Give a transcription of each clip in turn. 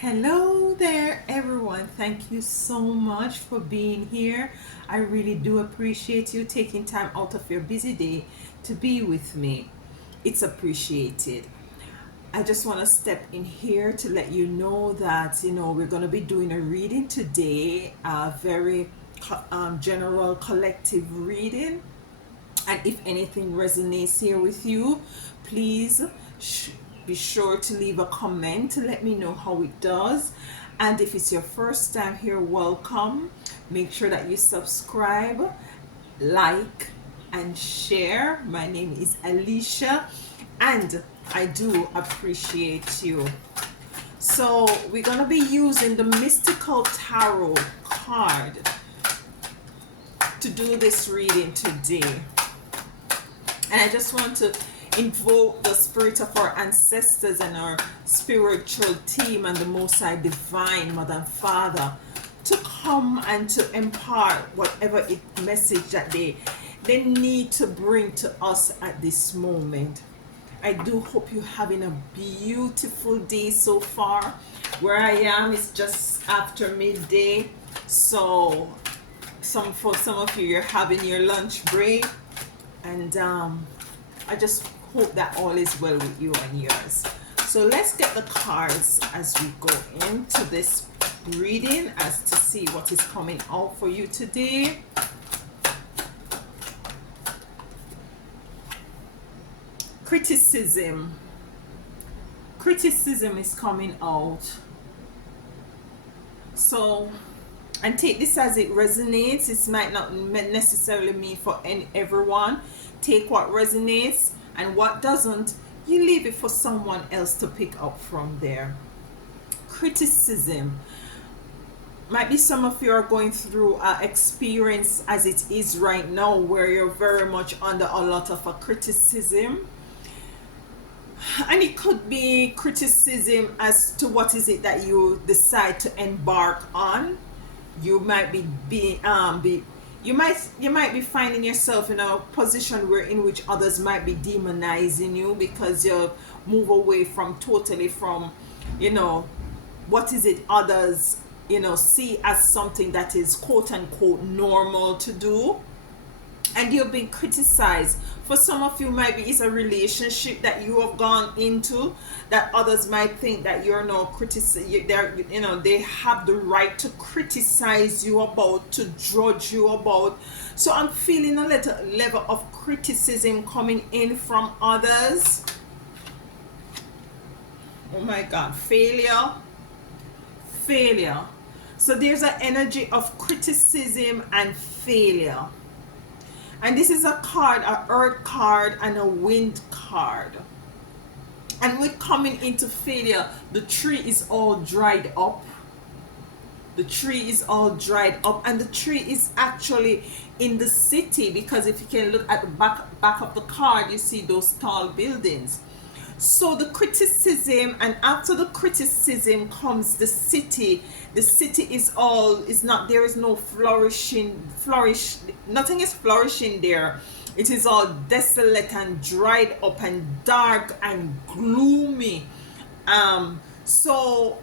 Hello there, everyone. Thank you so much for being here. I really do appreciate you taking time out of your busy day to be with me. It's appreciated. I just want to step in here to let you know that we're going to be doing a reading today, a very general collective reading. And if anything resonates here with you, please sh- be sure to leave a comment to let me know how it does. And if it's your first time here, welcome. Make sure that you subscribe, like, and share. My name is Alicia, and I do appreciate you. So, we're going to be using the Mystical Tarot card to do this reading today. And I just want to invoke the spirit of our ancestors and our spiritual team and the Most High Divine Mother and Father to come and to impart whatever message that they need to bring to us at this moment. I do hope you're having a beautiful day so far. Where I am is just after midday, so for some of you, you're having your lunch break. And I just hope that all is well with you and yours. So let's get the cards as we go into this reading as to see what is coming out for you today. Criticism. Criticism is coming out. So, and take this as it resonates. It might not necessarily mean for everyone. Take what resonates, and what doesn't, you leave it for someone else to pick up from there. Criticism. Might be some of you are going through an experience as it is right now where you're very much under a lot of a criticism. And it could be criticism as to what is it that you decide to embark on. You might you might be finding yourself in a position where in which others might be demonizing you because you move away from what is it others see as something that is quote unquote normal to do, and you're being criticized. For some of you, maybe it's a relationship that you have gone into that others might think that you're no they have the right to criticize you about, to judge you about. So I'm feeling a little level of criticism coming in from others. Oh my God, failure. So there's an energy of criticism and failure. And this is a card, a earth card and a wind card. And with coming into failure, the tree is all dried up. The tree is all dried up, and the tree is actually in the city, because if you can look at the back of the card, you see those tall buildings. So the criticism, and after the criticism comes the city. The city is not, there is no nothing is flourishing there. It is all desolate and dried up and dark and gloomy. So,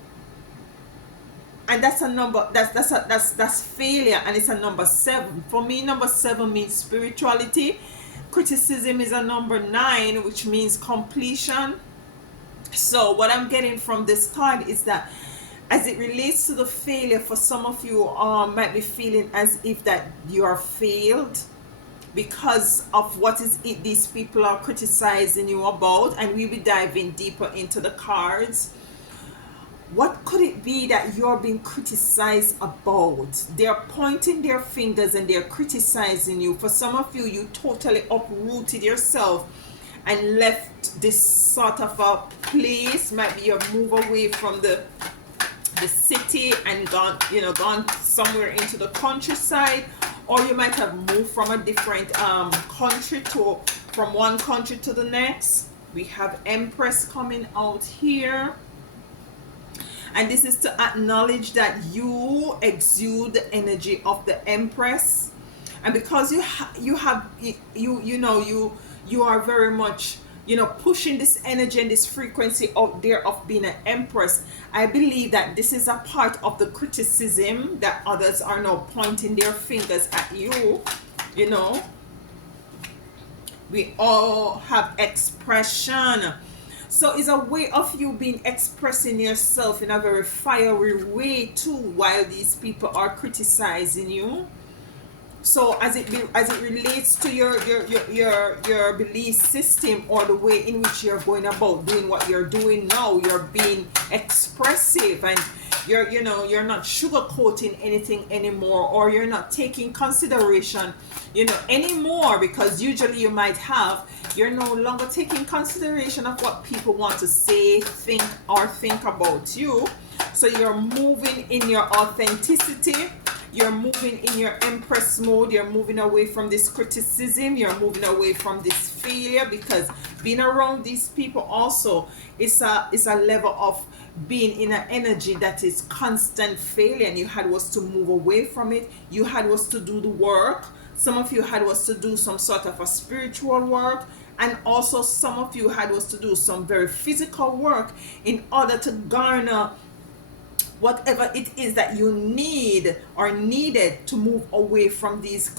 and that's a number, that's failure, and it's a number 7. For me, number 7 means spirituality. Criticism is a number 9, which means completion. So what I'm getting from this card is that as it relates to the failure, for some of you might be feeling as if that you are failed because of what is it these people are criticizing you about, and we'll be diving deeper into the cards. What could it be that you're being criticized about? They're pointing their fingers and they're criticizing you. For some of you, you totally uprooted yourself and left this sort of a place. Maybe you've moved away from the city and gone somewhere into the countryside, or you might have moved from a different country from one country to the next. We have Empress coming out here. And this is to acknowledge that you exude the energy of the Empress, and because you are very much pushing this energy and this frequency out there of being an empress. I believe that this is a part of the criticism that others are now pointing their fingers at you. You know, we all have expression. So it's a way of you being expressing yourself in a very fiery way too, while these people are criticizing you. So as it relates to your belief system, or the way in which you're going about doing what you're doing now, you're being expressive, and you're not sugarcoating anything anymore, or you're not taking consideration anymore, because usually you're no longer taking consideration of what people want to say, think, or think about you. So you're moving in your authenticity. You're moving in your empress mode. You're moving away from this criticism. You're moving away from this failure, because being around these people also is a level of being in an energy that is constant failure, and you had was to move away from it. You had was to do the work. Some of you had was to do some sort of a spiritual work, and also some of you had was to do some very physical work in order to garner whatever it is that you need or needed to move away from these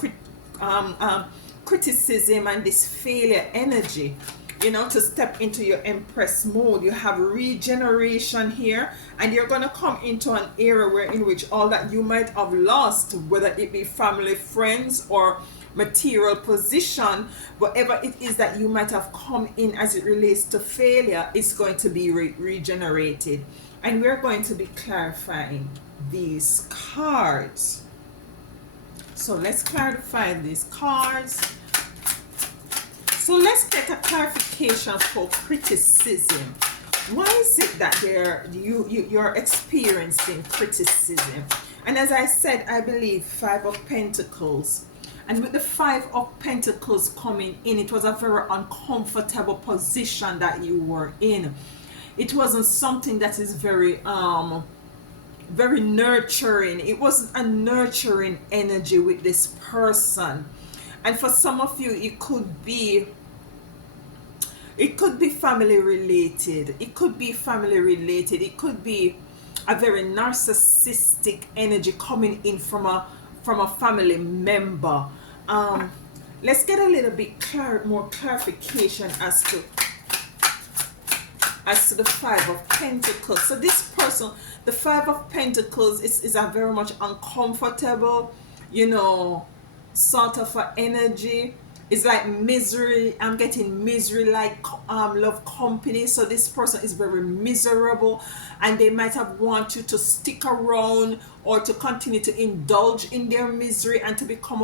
criticism and this failure energy, to step into your empress mode. You have regeneration here, and you're going to come into an era where in which all that you might have lost, whether it be family, friends, or material position, whatever it is that you might have come in as it relates to failure, is going to be regenerated. And we're going to be clarifying these cards. So let's clarify these cards. So let's get a clarification for criticism. Why is it that you're experiencing criticism? And as I said, I believe Five of Pentacles. And with the Five of Pentacles coming in, it was a very uncomfortable position that you were in. It wasn't something that is very very nurturing. It wasn't a nurturing energy with this person. And for some of you, it could be family related. It could be family related. It could be a very narcissistic energy coming in from a family member. Let's get a little bit more clarification as to the Five of Pentacles. So this person, the Five of Pentacles, is a very much uncomfortable, sort of an energy. It's like misery. I'm getting misery like love company. So this person is very miserable, and they might have want you to stick around or to continue to indulge in their misery and to become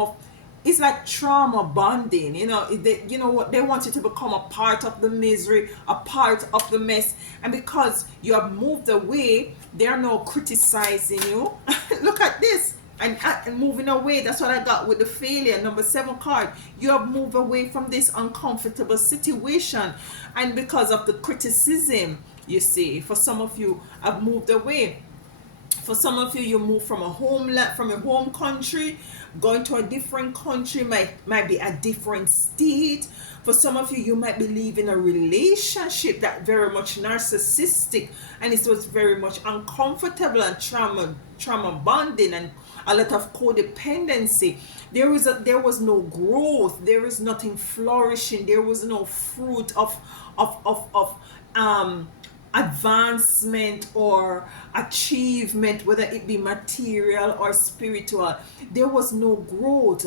it's like trauma bonding. They want you to become a part of the misery, a part of the mess. And because you have moved away, they're now criticizing you. Look at this. And moving away, that's what I got with the failure, number 7 card. You have moved away from this uncomfortable situation. And because of the criticism, you see, for some of you have moved away. For some of you, you move from from your home country, going to a different country, might be a different state. For some of you, you might be leaving a relationship that very much narcissistic, and it was very much uncomfortable and trauma bonding, and a lot of codependency. There was no growth. There is nothing flourishing. There was no fruit of advancement or achievement, whether it be material or spiritual. There was no growth.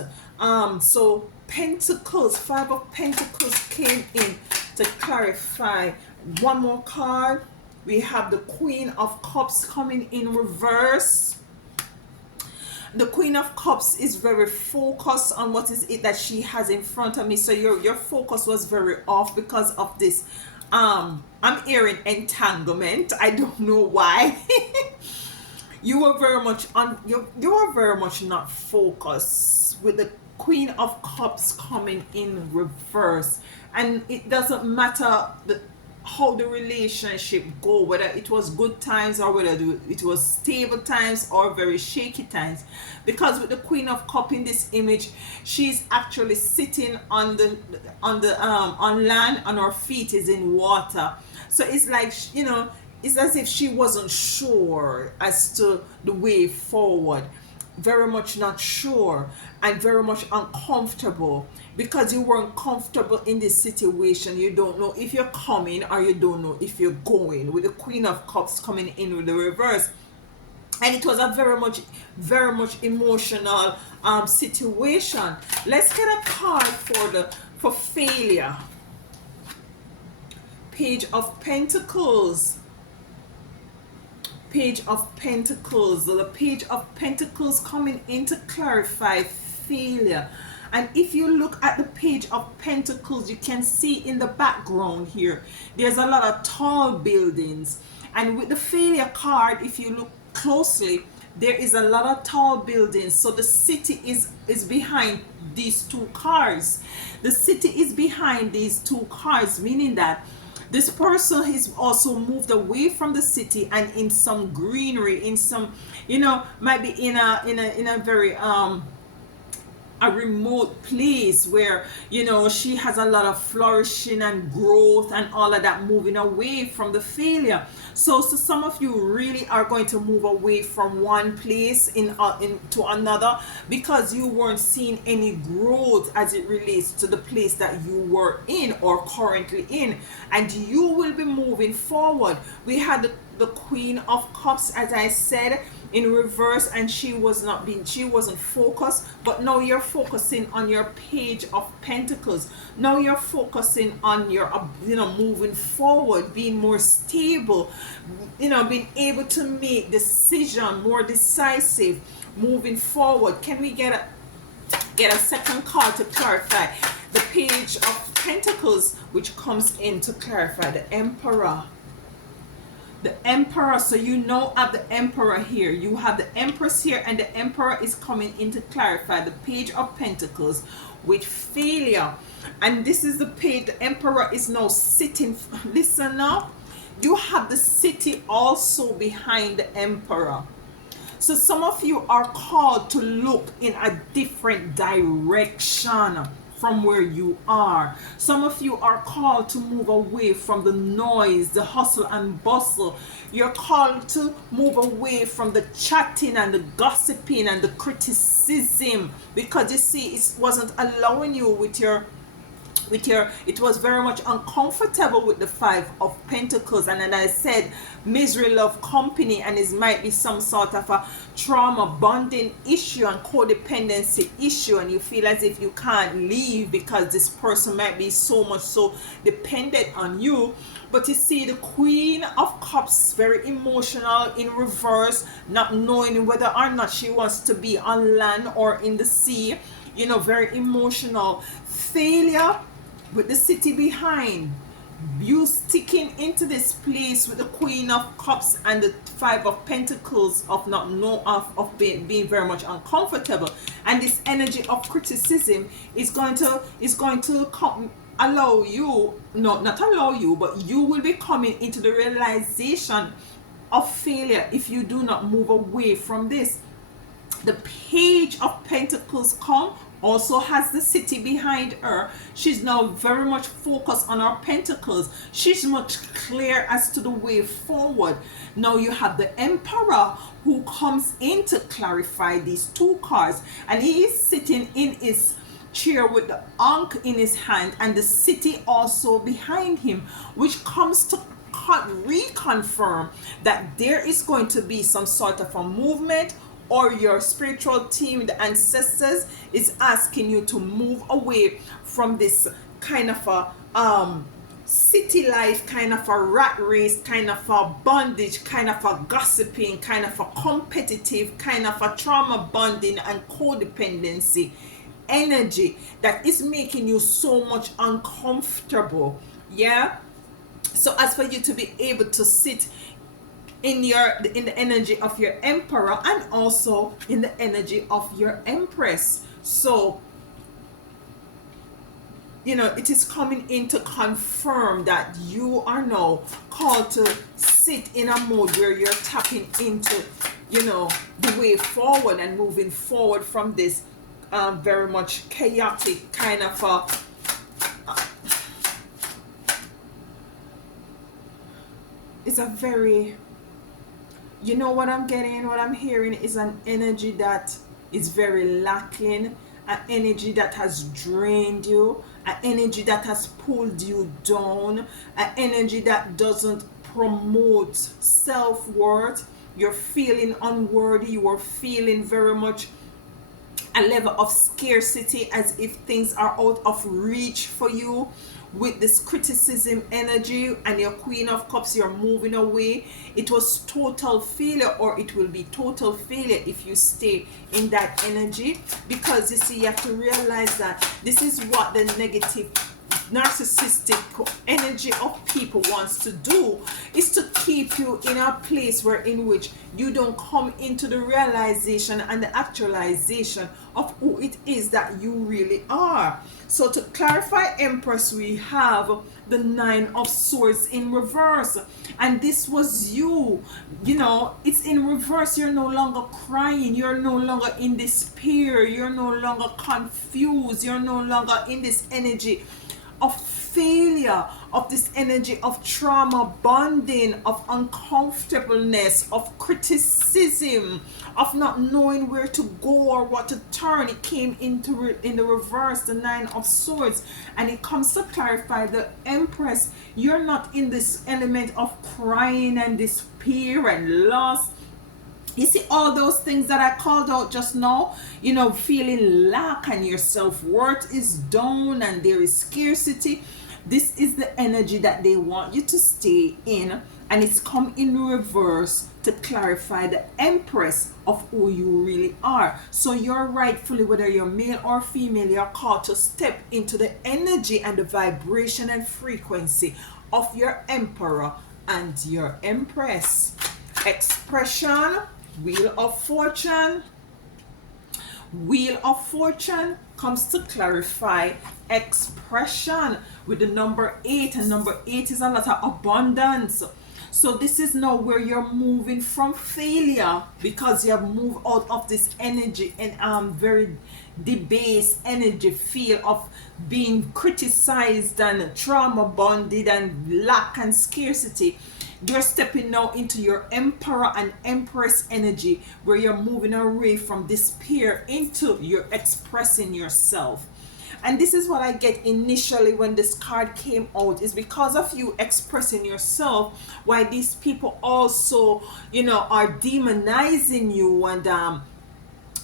So Pentacles, Five of Pentacles came in to clarify. One more card. We have the Queen of Cups coming in reverse. The Queen of Cups is very focused on what is it that she has in front of me. So your focus was very off because of this. I'm hearing entanglement. I don't know why. You were very much you were very much not focused with the Queen of Cups coming in reverse. And it doesn't matter how the relationship go, whether it was good times or whether it was stable times or very shaky times. Because with the Queen of Cup in this image, she's actually sitting on the on land, and her feet is in water. So it's like, it's as if she wasn't sure as to the way forward, very much not sure, and very much uncomfortable. Because you weren't comfortable in this situation, you don't know if you're coming or you don't know if you're going, with the Queen of Cups coming in with the reverse. And it was a very much emotional situation. Let's get a card for failure. Page of Pentacles. Page of Pentacles. The Page of Pentacles coming in to clarify failure. And if you look at the Page of Pentacles, you can see in the background here, there's a lot of tall buildings. And with the failure card, if you look closely, there is a lot of tall buildings. So the city is behind these two cars. The city is behind these two cars, meaning that this person has also moved away from the city and in some greenery, in some, might be in a very a remote place where she has a lot of flourishing and growth and all of that, moving away from the failure. So some of you really are going to move away from one place into another, because you weren't seeing any growth as it relates to the place that you were in or currently in, and you will be moving forward. We had the Queen of Cups, as I said, in reverse, and she wasn't focused. But now you're focusing on your Page of Pentacles. Now you're focusing on your moving forward, being more stable, being able to make decision, more decisive, moving forward. Can we get a second card to clarify the Page of Pentacles, which comes in to clarify the Emperor? The Emperor. So have the Emperor here, you have the Empress here, and the Emperor is coming in to clarify the Page of Pentacles with failure. And this is the page. The Emperor is now sitting. Listen up, you have the city also behind the Emperor. So some of you are called to look in a different direction from where you are. Some of you are called to move away from the noise, the hustle and bustle. You're called to move away from the chatting and the gossiping and the criticism, because you see, it wasn't allowing you it was very much uncomfortable with the Five of Pentacles. And then I said, misery love company, and it might be some sort of a trauma bonding issue and codependency issue, and you feel as if you can't leave because this person might be so dependent on you. But you see, the Queen of Cups, very emotional in reverse, not knowing whether or not she wants to be on land or in the sea, very emotional. Failure with the city behind, you sticking into this place with the Queen of Cups and the Five of Pentacles of being very much uncomfortable. And this energy of criticism is going to come, allow you, not allow you, but you will be coming into the realization of failure if you do not move away from this. The Page of Pentacles also has the city behind her. She's now very much focused on her pentacles. She's much clear as to the way forward. Now you have the Emperor, who comes in to clarify these two cards, and he is sitting in his chair with the Ankh in his hand and the city also behind him, which comes to reconfirm that there is going to be some sort of a movement, or your spiritual team, the ancestors, is asking you to move away from this kind of a city life, kind of a rat race, kind of a bondage, kind of a gossiping, kind of a competitive, kind of a trauma bonding and codependency energy that is making you so much uncomfortable. Yeah, so as for you to be able to sit in the energy of your Emperor and also in the energy of your Empress. So it is coming in to confirm that you are now called to sit in a mode where you're tapping into, the way forward and moving forward from this very much chaotic kind of it's a very, what I'm getting, what I'm hearing is an energy that is very lacking, an energy that has drained you, an energy that has pulled you down, an energy that doesn't promote self-worth. You're feeling unworthy, you are feeling very much a level of scarcity, as if things are out of reach for you. With this criticism energy and your Queen of Cups, you're moving away. It was total failure, or it will be total failure if you stay in that energy, because you see, you have to realize that this is what the negative narcissistic energy of people wants to do, is to keep you in a place where in which you don't come into the realization and the actualization of who it is that you really are. So to clarify, Empress, we have the Nine of Swords in reverse, and this was you. It's in reverse. You're no longer crying, you're no longer in despair, you're no longer confused, you're no longer in this energy of failure, of this energy of trauma bonding, of uncomfortableness, of criticism, of not knowing where to go or what to turn. It came in the reverse, the Nine of Swords, and it comes to clarify the Empress. You're not in this element of crying and despair and loss. You see, all those things that I called out just now, feeling lack and your self-worth is down and there is scarcity. This is the energy that they want you to stay in, and it's come in reverse to clarify the Empress of who you really are. So you're rightfully, whether you're male or female, you're called to step into the energy and the vibration and frequency of your Emperor and your Empress. Expression. Wheel of Fortune. Wheel of Fortune comes to clarify expression with the number 8, and number 8 is a lot of abundance. So this is now where you're moving from failure, because you have moved out of this energy and very debased energy feel of being criticized and trauma bonded and lack and scarcity. You're stepping now into your Emperor and Empress energy, where you're moving away from despair into you're expressing yourself. And this is what I get initially when this card came out, is because of you expressing yourself, why these people also, are demonizing you and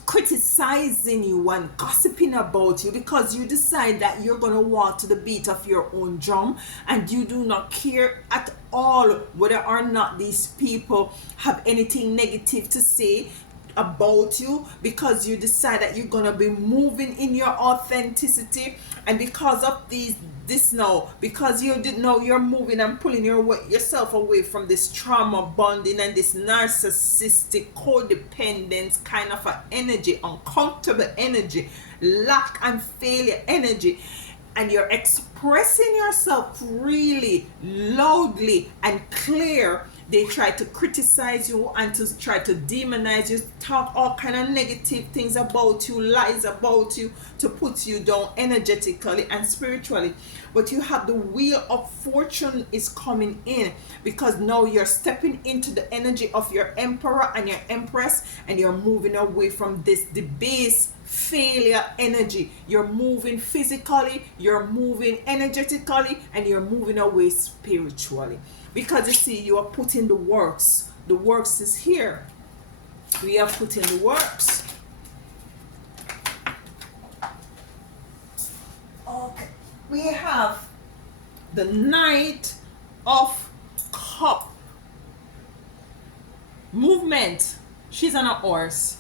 criticizing you and gossiping about you, because you decide that you're going to walk to the beat of your own drum, and you do not care at all whether or not these people have anything negative to say about you, because you decide that you're going to be moving in your authenticity. And because of this now, because you didn't know, you're moving and pulling yourself away from this trauma bonding and this narcissistic codependence kind of a energy, uncomfortable energy, lack and failure energy, and you're expressing yourself really loudly and clear. They try to criticize you and to try to demonize you, talk all kind of negative things about you, lies about you, to put you down energetically and spiritually. But you have the Wheel of Fortune is coming in, because now you're stepping into the energy of your Emperor and your Empress, and you're moving away from this debased failure energy. You're moving physically, you're moving energetically, and you're moving away spiritually. Because you see, you are putting the works. The works is here. We are putting the works. Okay. We have the Knight of Cup. Movement. She's on a horse.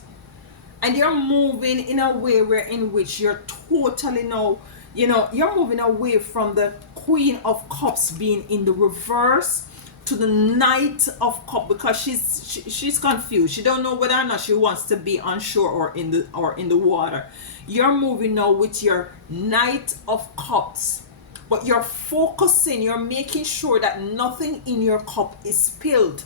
And you're moving in a way in which you're totally now, you're moving away from the Queen of Cups being in the reverse to the Knight of Cups, because she's confused. She don't know whether or not she wants to be on shore or in the water. You're moving now with your Knight of Cups, but you're focusing, you're making sure that nothing in your cup is spilled.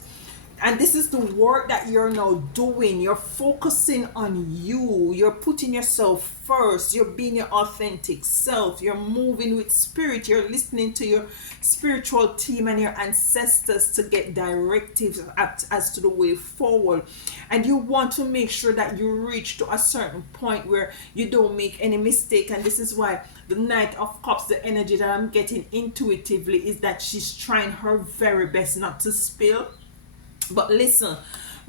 And this is the work that you're now doing. You're focusing on you. You're putting yourself first. You're being your authentic self. You're moving with spirit. You're listening to your spiritual team and your ancestors to get directives as to the way forward. And you want to make sure that you reach to a certain point where you don't make any mistake. And this is why the Knight of Cups, the energy that I'm getting intuitively, is that she's trying her very best not to spill. But listen,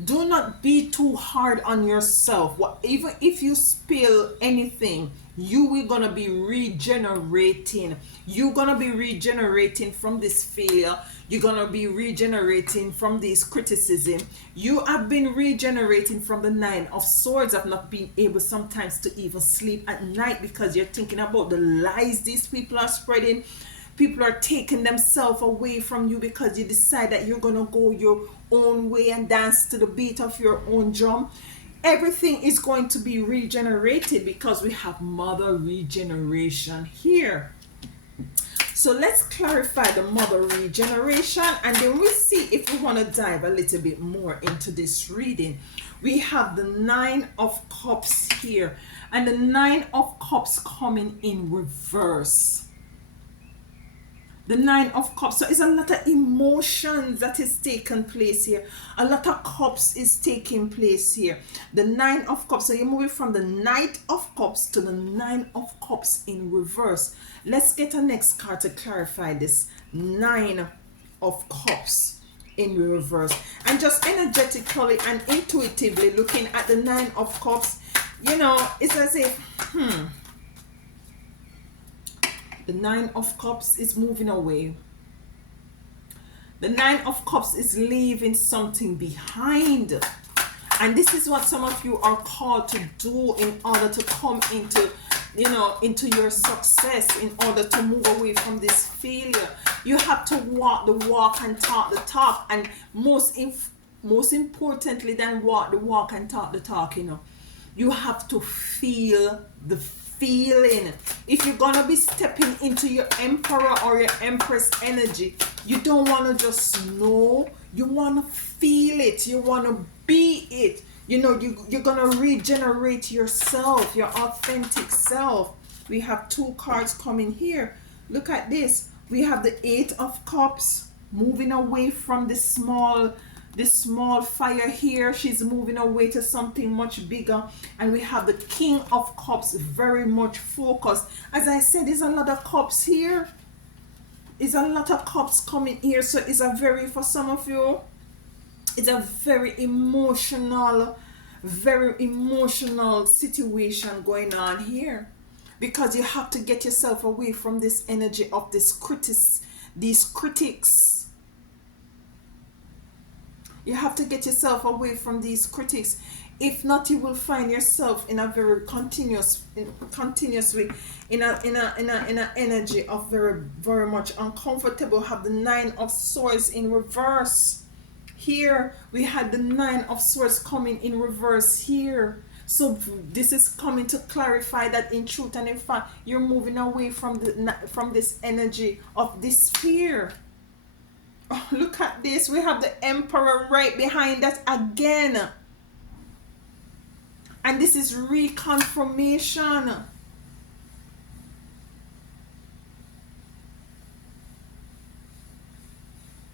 do not be too hard on yourself. Even if you spill anything, you will gonna be regenerating. You're gonna be regenerating from this failure. You're gonna be regenerating from this criticism. You have been regenerating from the Nine of Swords of not being able sometimes to even sleep at night because you're thinking about the lies these people are spreading. People are taking themselves away from you because you decide that you're going to go your own way and dance to the beat of your own drum. Everything is going to be regenerated because we have mother regeneration here. So let's clarify the mother regeneration, and then we'll see if we want to dive a little bit more into this reading. We have the Nine of Cups here, and the Nine of Cups coming in reverse. The Nine of Cups. So it's a lot of emotions that is taking place here. A lot of cups is taking place here. The Nine of Cups. So you're moving from the Knight of Cups to the Nine of Cups in reverse. Let's get a next card to clarify this. Nine of Cups in reverse. And just energetically and intuitively looking at the Nine of Cups, you know, it's as if, the Nine of Cups is moving away. The Nine of Cups is leaving something behind. And this is what some of you are called to do in order to come into, you know, into your success, in order to move away from this failure. You have to walk the walk and talk the talk. And most importantly than walk the walk and talk the talk, you know, you have to feel the feeling. If you're gonna be stepping into your Emperor or your Empress energy, you don't want to just know, you want to feel it, you want to be it. You know, you're gonna regenerate yourself, your authentic self. We have two cards coming here. Look at this. We have the Eight of Cups, moving away from this small fire here. She's moving away to something much bigger. And we have the King of Cups, very much focused. As I said, there's a lot of cups here. There's a lot of cups coming here. So it's a very, for some of you, it's a very emotional situation going on here, because you have to get yourself away from this energy of these critics. You have to get yourself away from these critics. If not, you will find yourself in a very continuously in an energy of very much uncomfortable. Have the Nine of Swords in reverse. Here we had the Nine of Swords coming in reverse here. So this is coming to clarify that in truth and in fact, you're moving away from this energy of despair. Oh, look at this. We have the Emperor right behind that again. And this is reconfirmation.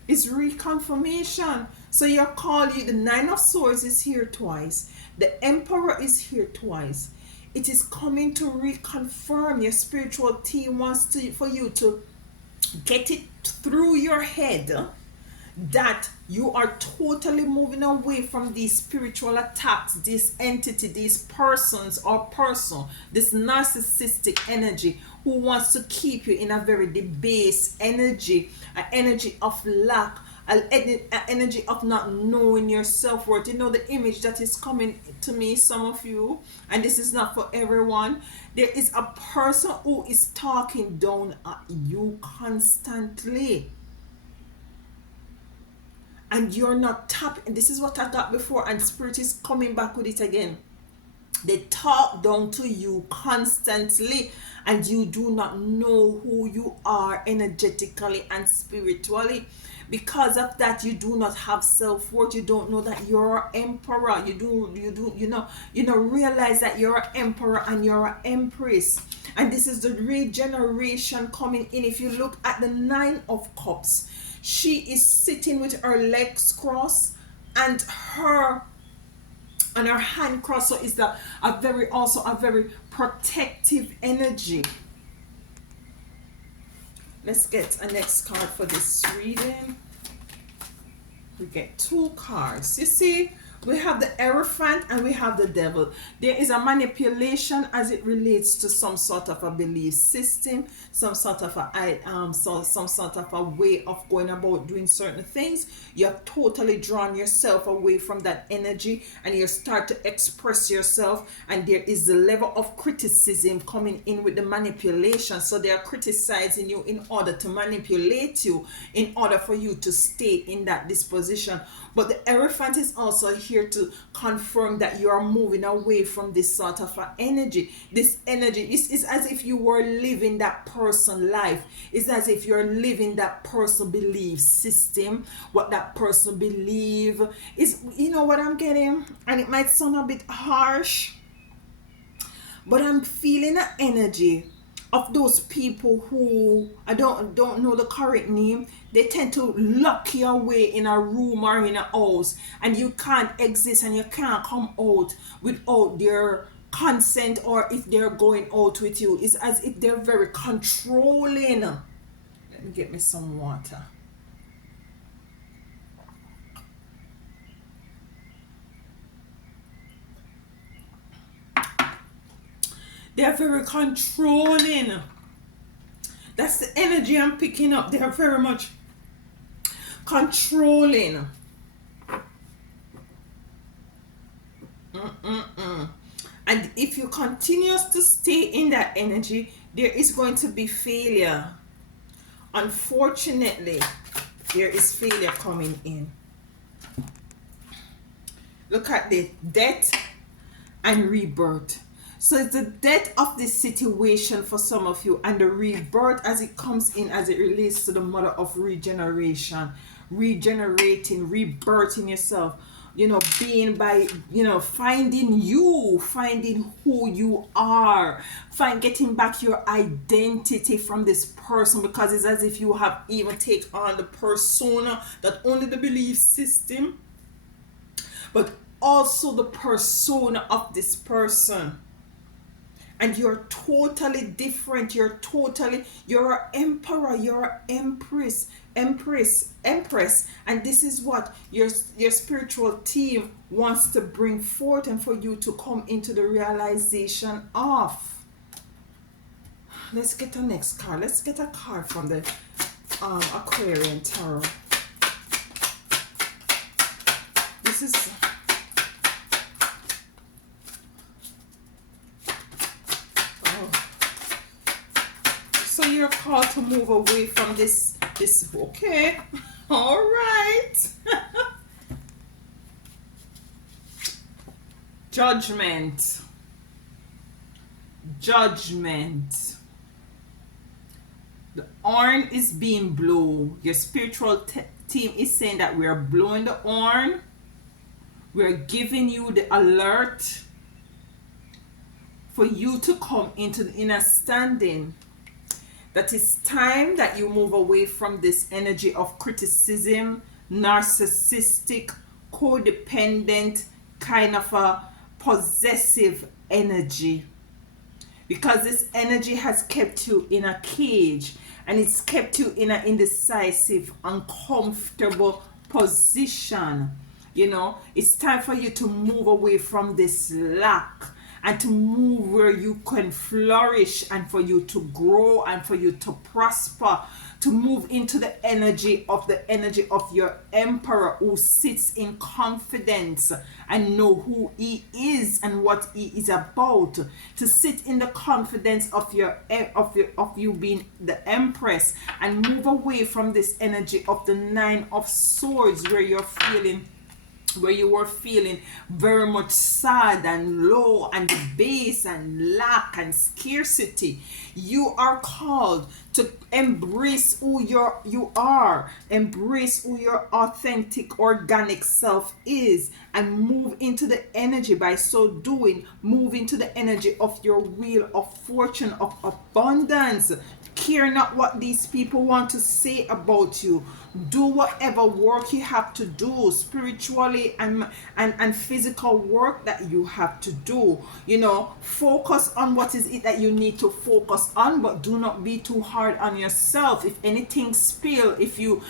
It's reconfirmation. So you're called, the Nine of Swords is here twice. The Emperor is here twice. It is coming to reconfirm. Your spiritual team wants for you to get it through your head that you are totally moving away from these spiritual attacks, this entity, these persons or person, this narcissistic energy who wants to keep you in a very debased energy, an energy of lack, an energy of not knowing your self-worth. You know the image that is coming to me, some of you, and this is not for everyone. There is a person who is talking down at you constantly. and you're not tapped. And this is what I got before, and spirit is coming back with it again. They talk down to you constantly, and you do not know who you are energetically and spiritually. Because of that, you do not have self-worth. You don't know that you're an emperor. You realize that you're an emperor and you're an empress. And this is the regeneration coming in. If you look at the Nine of Cups, she is sitting with her legs crossed and her hand crossed. So it's a very protective energy. Let's get a next card for this reading. We get 2 cards. You see, we have the Hierophant and we have the Devil. There is a manipulation as it relates to some sort of a belief system, some sort of a way of going about doing certain things. You have totally drawn yourself away from that energy, and you start to express yourself, and there is the level of criticism coming in with the manipulation. So they are criticizing you in order to manipulate you, in order for you to stay in that disposition. But the Hierophant is also here to confirm that you are moving away from this sort of energy. This energy is as if you were living that person life. It's as if you're living that person belief system. What that person believe is, you know what I'm getting? And it might sound a bit harsh, but I'm feeling an energy of those people who I don't know the correct name. They tend to lock you away in a room or in a house, and you can't exist and you can't come out without their consent, or if they're going out with you. It's as if they're very controlling. Let me get me some water. They're very controlling. That's the energy I'm picking up. They're very much controlling. And if you continue to stay in that energy, there is going to be failure. Unfortunately, there is failure coming in. Look at the death and rebirth. So it's the death of this situation for some of you, and the rebirth as it comes in, as it relates to the mother of regeneration, regenerating, rebirthing yourself, being by, finding who you are, getting back your identity from this person, because it's as if you have even taken on the persona, not only the belief system, but also the persona of this person. And you're totally different. You're an emperor, you're an empress. And this is what your spiritual team wants to bring forth, and for you to come into the realization of. Let's get the next card. Let's get a card from the Aquarian Tarot. This is... So you're called to move away from this okay. All right. Judgment. The horn is being blown. Your spiritual team is saying that we are blowing the horn. We're giving you the alert for you to come into the inner standing. That it's time that you move away from this energy of criticism, narcissistic, codependent, kind of a possessive energy. Because this energy has kept you in a cage, and it's kept you in an indecisive, uncomfortable position. It's time for you to move away from this lack, and to move where you can flourish, and for you to grow, and for you to prosper, to move into the energy of your emperor, who sits in confidence and know who he is and what he is about, to sit in the confidence of of you being the empress, and move away from this energy of the nine of swords, where you were feeling very much sad and low and base and lack and scarcity. You are called to embrace who you are, embrace who your authentic organic self is, and move into the energy. By so doing, move into the energy of your wheel of fortune, of abundance. Care not what these people want to say about you. Do whatever work you have to do, spiritually and physical work that you have to do. Focus on what is it that you need to focus on, but do not be too hard on yourself. If anything spill, if you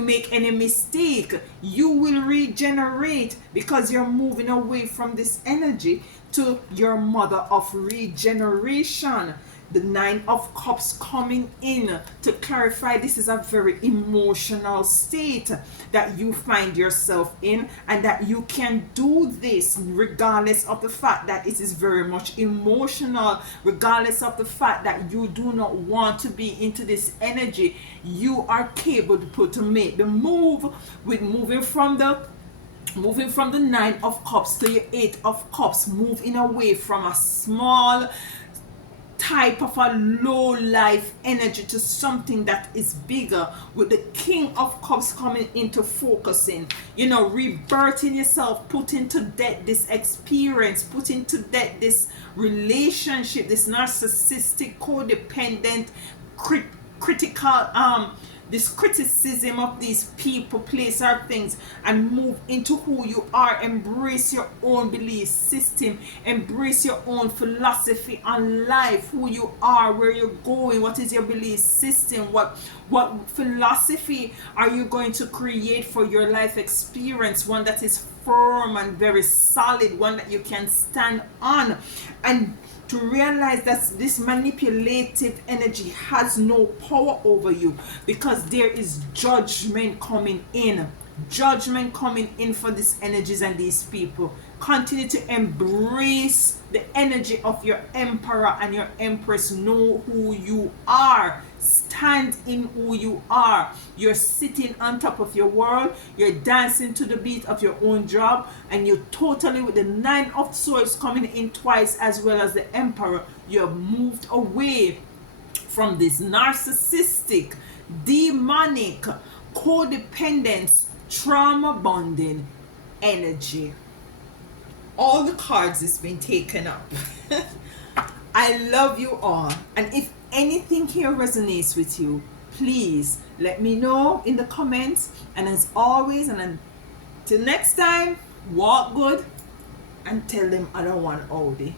make any mistake, you will regenerate, because you're moving away from this energy to your mother of regeneration. The nine of cups coming in to clarify, this is a very emotional state that you find yourself in, and that you can do this regardless of the fact that it is very much emotional, regardless of the fact that you do not want to be into this energy. You are capable to make the move with moving from the nine of cups to your eight of cups, moving away from a small type of a low life energy to something that is bigger, with the king of cups coming into focusing, rebirthing yourself, putting to death this experience, putting to death this relationship, this narcissistic, codependent, critical this criticism of these people, place, or things, and move into who you are. Embrace your own belief system, embrace your own philosophy on life, who you are, where you're going, what is your belief system, what philosophy are you going to create for your life experience, one that is firm and very solid, one that you can stand on, and to realize that this manipulative energy has no power over you, because there is judgment coming in. Judgment coming in for these energies and these people. Continue to embrace the energy of your emperor and your empress. Know who you are. Stand in who you are. You're sitting on top of your world. You're dancing to the beat of your own drum, and you're totally, with the nine of swords coming in twice, as well as the emperor, you're moved away from this narcissistic, demonic, codependence, trauma bonding energy. All the cards has been taken up. I love you all, and if anything here resonates with you, please let me know in the comments. And as always, and until next time, walk good and tell them other one all day.